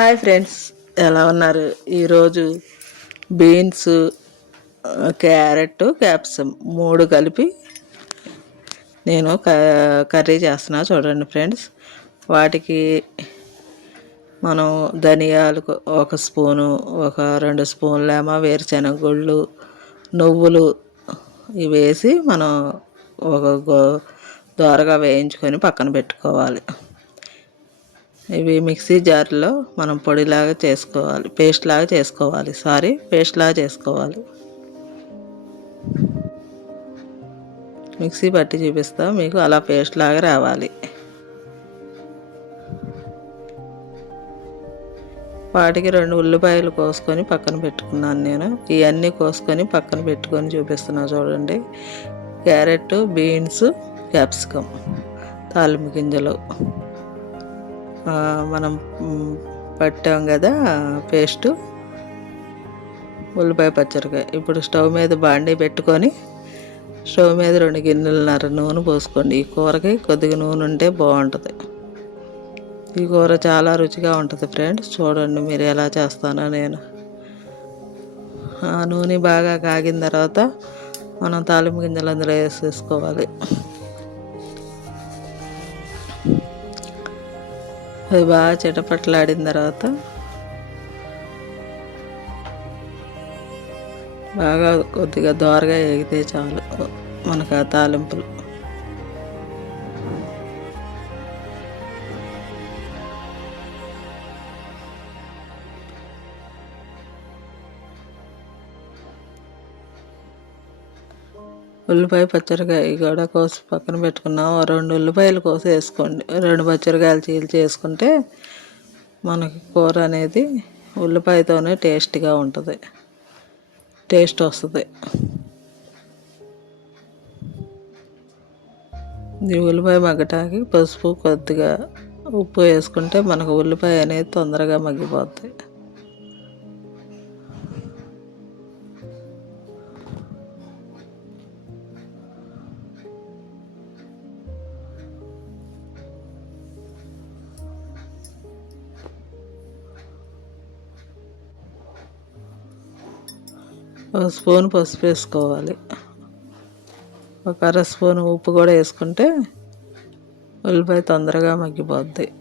Hi friends ఎలా ఉన్నారు? ఈరోజు బీన్స్ క్యారెట్ క్యాప్సికమ్ మూడు కలిపి నేను క- కర్రీ చేస్తున్నా చూడండి ఫ్రెండ్స్. వాటికి మనం ధనియాలు ఒక స్పూను ఒక రెండు స్పూన్లేమో వేరుశెనగ గుళ్ళు నువ్వులు ఇవి వేసి మనం ఒక గో దోరగా వేయించుకొని పక్కన పెట్టుకోవాలి. ఇవి మిక్సీ జార్లో మనం పొడిలాగా చేసుకోవాలి పేస్ట్ లాగా చేసుకోవాలి. సారీ పేస్ట్ లాగా చేసుకోవాలి. మిక్సీ పట్టి చూపిస్తా మీకు అలా పేస్ట్ లాగా రావాలి. వాటికి రెండు ఉల్లిపాయలు కోసుకొని పక్కన పెట్టుకున్నాను నేను. ఇవన్నీ కోసుకొని పక్కన పెట్టుకొని చూపిస్తున్నా చూడండి. క్యారెట్ బీన్స్ క్యాప్సికమ్ తాలింపు గింజలు. మనం పట్టాం కదా పేస్ట్. ఉల్లిపాయ పచ్చడికాయ. ఇప్పుడు స్టవ్ మీద బాండీ పెట్టుకొని స్టవ్ మీద రెండు గిన్నెలన్నర నూనె పోసుకోండి. ఈ కూరకి కొద్దిగా నూనె ఉంటే బాగుంటుంది. ఈ కూర చాలా రుచిగా ఉంటుంది ఫ్రెండ్స్. చూడండి మీరు ఎలా చేస్తానో నేను. ఆ నూనె బాగా కాగిన తర్వాత మనం తాలింపు గింజలు అందులో వేసేసుకోవాలి. అది బాగా చిటపట్లాడిన తర్వాత బాగా కొద్దిగా దోరగా ఎగితే చాలు మనకు ఆ తాలింపులు. ఉల్లిపాయ పచ్చడికాయ కూడా కోసి పక్కన పెట్టుకున్నాం. రెండు ఉల్లిపాయలు కోసి వేసుకోండి. రెండు పచ్చడికాయలు చీల్చి వేసుకుంటే మనకి కూర అనేది ఉల్లిపాయతోనే టేస్ట్గా ఉంటుంది. టేస్ట్ వస్తుంది. ఈ ఉల్లిపాయ మగ్గటానికి పసుపు కొద్దిగా ఉప్పు వేసుకుంటే మనకు ఉల్లిపాయ అనేది తొందరగా మగ్గిపోతుంది ఒక స్పూన్ పసుపు వేసుకోవాలి. ఒక అర స్పూన్ ఉప్పు కూడా వేసుకుంటే ఉల్లిపాయ తొందరగా మగ్గిపోద్ది.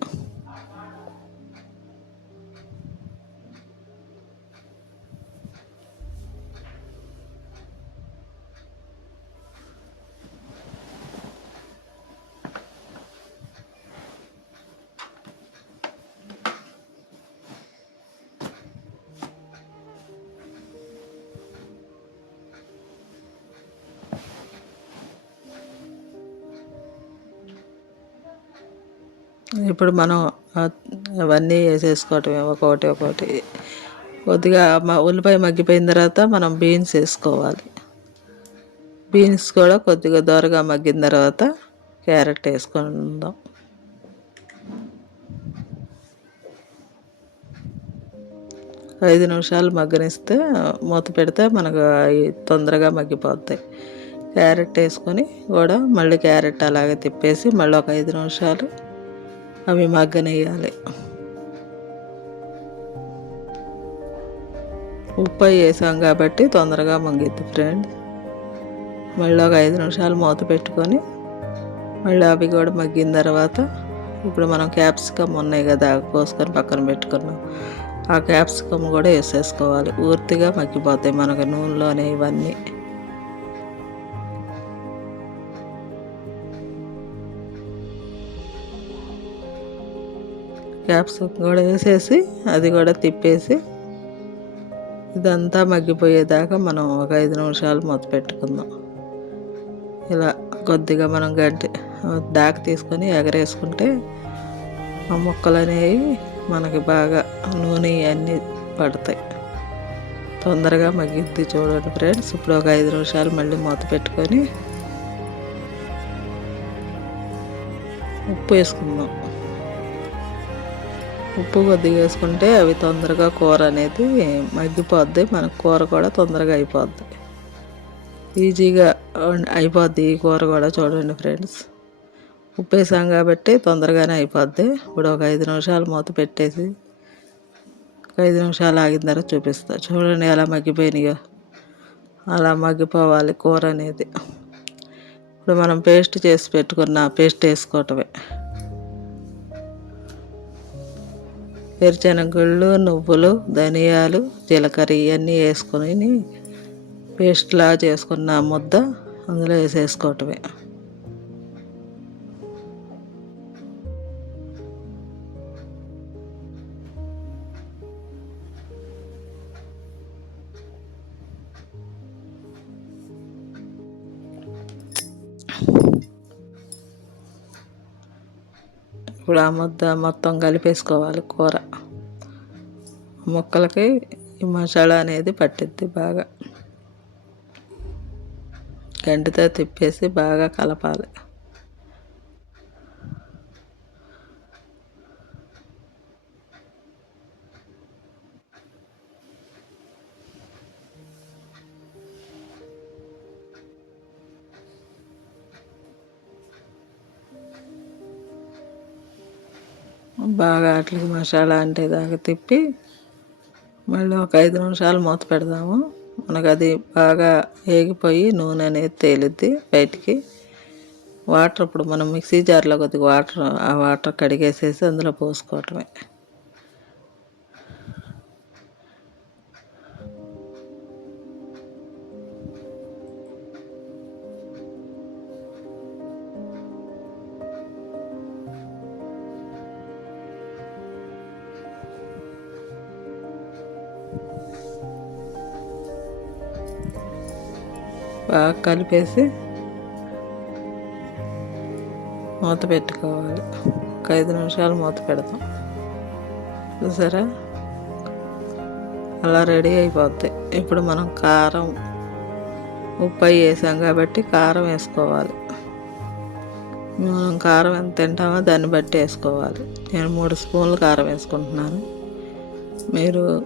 ఇప్పుడు మనం అవన్నీ వేసేసుకోవటమే ఒకటి ఒకటి కొద్దిగా ఉల్లిపాయ మగ్గిపోయిన తర్వాత మనం బీన్స్ వేసుకోవాలి. బీన్స్ కూడా కొద్దిగా దోరగా మగ్గిన తర్వాత క్యారెట్ వేసుకుందాం. ఐదు నిమిషాలు మగ్గనిస్తే మూత పెడితే మనకు అవి తొందరగా మగ్గిపోతాయి. క్యారెట్ వేసుకొని కూడా మళ్ళీ క్యారెట్ అలాగే తిప్పేసి మళ్ళీ ఒక ఐదు నిమిషాలు అవి మగ్గనేయాలి. ఉప్పు వేసాం కాబట్టి తొందరగా మగ్గిద్ది ఫ్రెండ్. మళ్ళీ ఒక ఐదు నిమిషాలు మూత పెట్టుకొని మళ్ళీ అవి కూడా మగ్గిన తర్వాత ఇప్పుడు మనం క్యాప్సికమ్ ఉన్నాయి కదా కోసుకొని పక్కన పెట్టుకున్నాం. ఆ క్యాప్సికమ్ కూడా వేసేసుకోవాలి. పూర్తిగా మగ్గిపోతాయి మనకు నూనెలోనే ఇవన్నీ. క్యాప్స్ కూడా వేసేసి అది కూడా తిప్పేసి ఇదంతా మగ్గిపోయేదాకా మనం ఒక ఐదు నిమిషాలు మూత పెట్టుకుందాం. ఇలా కొద్దిగా మనం గడ్డి దాక తీసుకొని ఎగరేసుకుంటే ఆ ముక్కలు అనేవి మనకి బాగా నూనె అన్నీ పడతాయి. తొందరగా మగ్గిద్ది చూడండి ఫ్రెండ్స్. ఇప్పుడు ఒక ఐదు నిమిషాలు మళ్ళీ మూత పెట్టుకొని ఉప్పు వేసుకుందాం. ఉప్పు కొద్దిగా వేసుకుంటే అవి తొందరగా కూర అనేది మగ్గిపోద్ది. మనకు కూర కూడా తొందరగా అయిపోద్ది. ఈజీగా అయిపోద్ది ఈ కూర కూడా చూడండి ఫ్రెండ్స్. ఉప్పు వేసాం కాబట్టి తొందరగానే అయిపోద్ది. ఇప్పుడు ఒక ఐదు నిమిషాలు మూత పెట్టేసి ఒక ఐదు నిమిషాలు ఆగిన తర్వాత చూపిస్తా. చూడండి ఎలా మగ్గిపోయినాయో. అలా మగ్గిపోవాలి కూర అనేది. ఇప్పుడు మనం పేస్ట్ చేసి పెట్టుకున్న పేస్ట్ వేసుకోవటమే. వేరుశనగళ్ళు నువ్వులు ధనియాలు జీలకర్ర ఇవన్నీ వేసుకొని పేస్ట్లా చేసుకున్న ముద్ద అందులో వేసేసుకోవటమే. ఇప్పుడు ఆ ముద్ద మొత్తం కలిపేసుకోవాలి కూర. ముక్కలకి ఈ మసాలా అనేది పట్టిద్ది బాగా. గంటితో తిప్పేసి బాగా కలపాలి. బాగా అట్లకి మసాలా అంటే దాకా తిప్పి మళ్ళీ ఒక ఐదు నిమిషాలు మూత పెడదాము. మనకు అది బాగా వేగిపోయి నూనె అనేది తేలిద్ది బయటికి. వాటర్ ఇప్పుడు మనం మిక్సీ జార్లో కొద్దిగా వాటర్ ఆ వాటర్ కడిగేసేసి అందులో పోసుకోవటమే. బాగా కలిపేసి మూత పెట్టుకోవాలి. ఒక ఐదు నిమిషాలు మూత పెడతాం. చూసారా? అలా రెడీ అయిపోతాయి. ఇప్పుడు మనం కారం ఉప్పు వేసాం కాబట్టి కారం వేసుకోవాలి. మనం కారం ఎంత తింటామో దాన్ని బట్టి వేసుకోవాలి. నేను మూడు స్పూన్లు కారం వేసుకుంటున్నాను. మీరు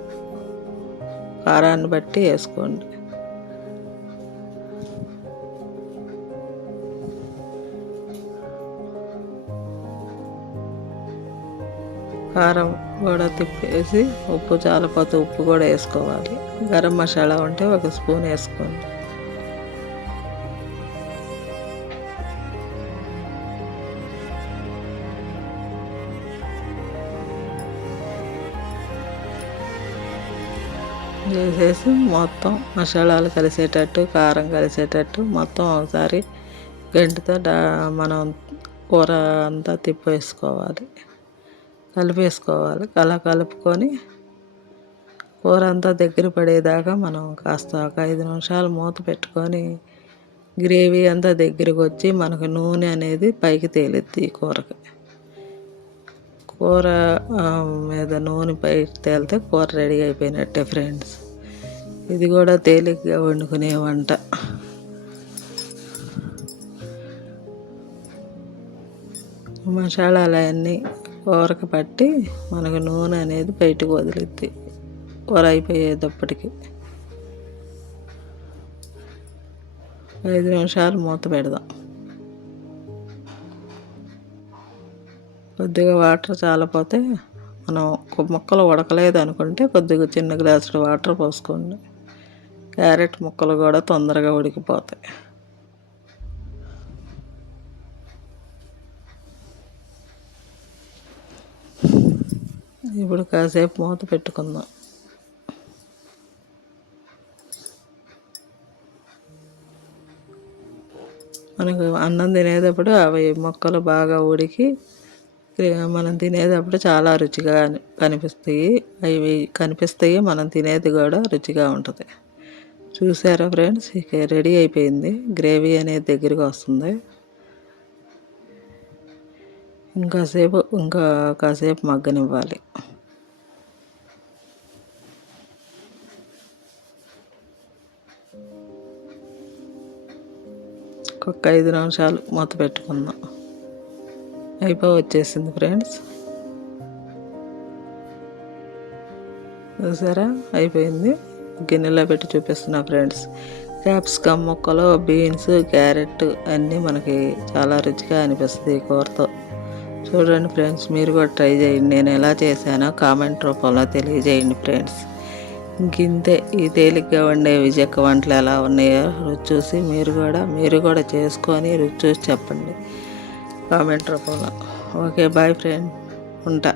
కారాన్ని బట్టి వేసుకోండి. కారం కూడా తిప్పేసి ఉప్పు చాలపోతే ఉప్పు కూడా వేసుకోవాలి. గరం మసాలా ఉంటే ఒక స్పూన్ వేసుకోండి. వేసేసి మొత్తం మసాలాలు కలిసేటట్టు కారం కలిసేటట్టు మొత్తం ఒకసారి గంటితో మనం కూర అంతా తిప్పేసుకోవాలి. కలిపేసుకోవాలి. అలా కలుపుకొని కూర అంతా దగ్గర పడేదాకా మనం కాస్త ఒక ఐదు నిమిషాలు మూత పెట్టుకొని గ్రేవీ అంతా దగ్గరికి వచ్చి మనకు నూనె అనేది పైకి తేలిద్ది ఈ కూరకి. కూర మీద నూనె పైకి తేలితే కూర రెడీ అయిపోయినట్టే ఫ్రెండ్స్. ఇది కూడా తేలిగ్గా వండుకునే వంట. మసాలాలు అవన్నీ కూరకు పట్టి మనకు నూనె అనేది బయటకు వదిలిద్ది. ఊర అయిపోయేటప్పటికి. ఐదు నిమిషాలు మూత పెడదాం. కొద్దిగా వాటర్ చాలపోతే మనం ముక్కలు ఉడకలేదు అనుకుంటే కొద్దిగా చిన్న గ్లాసుడు వాటర్ పోసుకోండి. క్యారెట్ ముక్కలు కూడా తొందరగా ఉడికిపోతాయి. ఇప్పుడు కాసేపు మూత పెట్టుకుందాం. మనకు అన్నం తినేటప్పుడు అవి మొక్కలు బాగా ఉడికి మనం తినేటప్పుడు చాలా రుచిగా కనిపిస్తాయి. అవి కనిపిస్తాయి మనం తినేది కూడా రుచిగా ఉంటుంది. చూసారా ఫ్రెండ్స్? ఇక రెడీ అయిపోయింది. గ్రేవీ అనేది దగ్గరికి వస్తుంది. ఇంకాసేపు ఇంకా కాసేపు మగ్గనివ్వాలి. ఒక ఐదు నిమిషాలు మూత పెట్టుకుందాం. అయిపో వచ్చేసింది ఫ్రెండ్స్. చూసారా? అయిపోయింది. గిన్నెలో పెట్టి చూపిస్తున్నా ఫ్రెండ్స్. క్యాప్సికమ్ ముక్కలు బీన్స్ క్యారెట్ అన్నీ మనకి చాలా రుచిగా అనిపిస్తుంది కూరతో. చూడండి ఫ్రెండ్స్ మీరు కూడా ట్రై చేయండి. నేను ఎలా చేశానో కామెంట్ రూపంలో తెలియజేయండి ఫ్రెండ్స్. ఇంకింతే ఈ తేలిగ్గా వండే విజయక్క వంటలు ఎలా ఉన్నాయో రుచి చూసి మీరు కూడా మీరు కూడా చేసుకొని రుచి చూసి చెప్పండి కామెంట్ రూపంలో. ఓకే బాయ్ ఫ్రెండ్ ఉంటా.